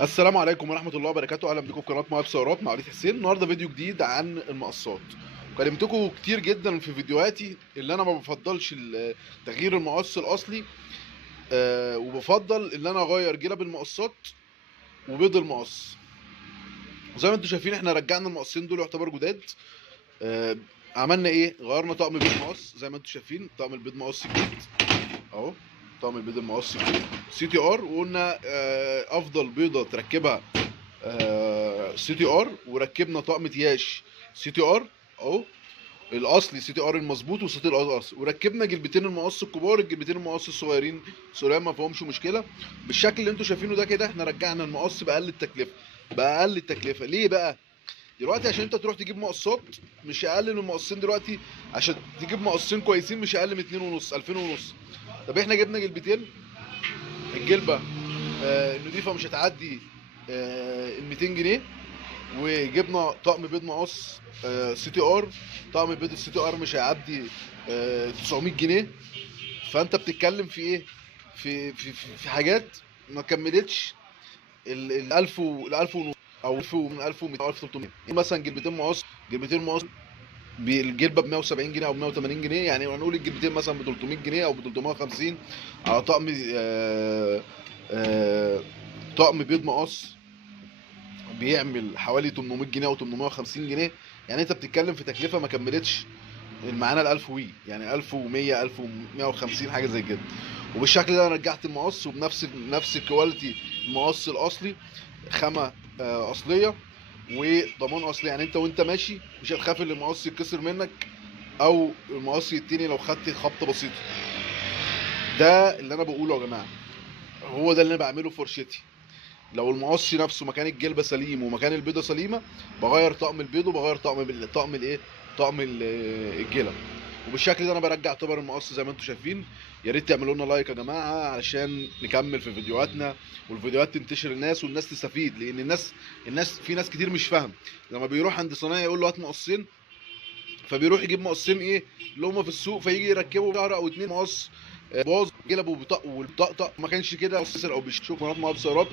السلام عليكم ورحمة الله وبركاته. أهلا بكم في قناة مواهب سيارات مع وليد حسين. النهارده فيديو جديد عن المقصات. كلمتكم كتير جدا في فيديوهاتي اللي أنا ما بفضلش تغيير المقص الأصلي، وبفضل إن أنا أغير جلب المقصات وبيض المقص. زي ما انتم شايفين احنا رجعنا المقصين دول يعتبر جداد. عملنا ايه؟ غيرنا طقم بيض مقص زي ما انتم شايفين، طقم البيض مقص جديد اهو، طقم البيض المقص جديد سي تي ار. وقلنا افضل بيضه تركبها سي تي ار، وركبنا طقم تياش سي تي ار اهو، الاصلي سي تي ار المظبوط وسي تي ار الاصلي، وركبنا جلبتين المقص الكبار، الجلبتين المقص الصغيرين سلام ما فيهمش مشكله. بالشكل اللي انتم شايفينه ده كده احنا رجعنا المقص باقل التكلفه. باقل التكلفه ليه بقى؟ دلوقتي عشان انت تروح تجيب مقصات مش اقل من المقصين دلوقتي، عشان تجيب مقصين كويسين مش اقل من 2 ونص 2000 ونص. طب احنا جبنا جلبتين، الجلبه النضيفه مش هتعدي ال 200 جنيه، وجبنا طقم بيض مقص سي تي ار، طقم بيض السي تي ار مش هيعدي 900 جنيه. فانت بتتكلم في ايه؟ في حاجات ما كملتش ال 1000 ال 1000 ونص، او 1000 من 1200 او 1300. مثلا جلبتين مقص، جلبتين مقص الجلبه ب 170 جنيه او ب 180 جنيه، يعني هنقول الجلبتين مثلا ب 300 جنيه او ب 350 على طقم طقم بيض مقص بيعمل حوالي 800 جنيه او 850 جنيه. يعني انت بتتكلم في تكلفه ما كملتش معانا ال 1000 وي، يعني 1100 1150 حاجه زي كده. وبالشكل ده انا رجعت المقص وبنفس الكواليتي المقص الاصلي، خامه اصليه وضمان اصلي. يعني انت وانت ماشي مش هتخاف ان المقص يتكسر منك او المقص يتني لو خدت خبطه بسيطه. ده اللي انا بقوله يا جماعه، هو ده اللي انا بعمله في فرشتي. لو المقص نفسه مكان الجلبه سليم ومكان البيضه سليمه، بغير طقم البيض وبغير طقم الايه، طقم الجلب. وبالشكل ده انا برجع طبر المقص زي ما انتم شايفين. يا ريت تعملوا لنا لايك يا جماعه علشان نكمل في فيديوهاتنا، والفيديوهات تنتشر للناس والناس تستفيد. لان الناس في ناس كتير مش فاهم، لما بيروح عند صنايعي يقول له هات مقصين، فبيروح يجيب مقصين ايه اللي هم في السوق، فيجي يركبوا شهر او اتنين مقص باظ جلبه والطقطق ما كانش كده. او بيشوف قناه مهاب سيارات.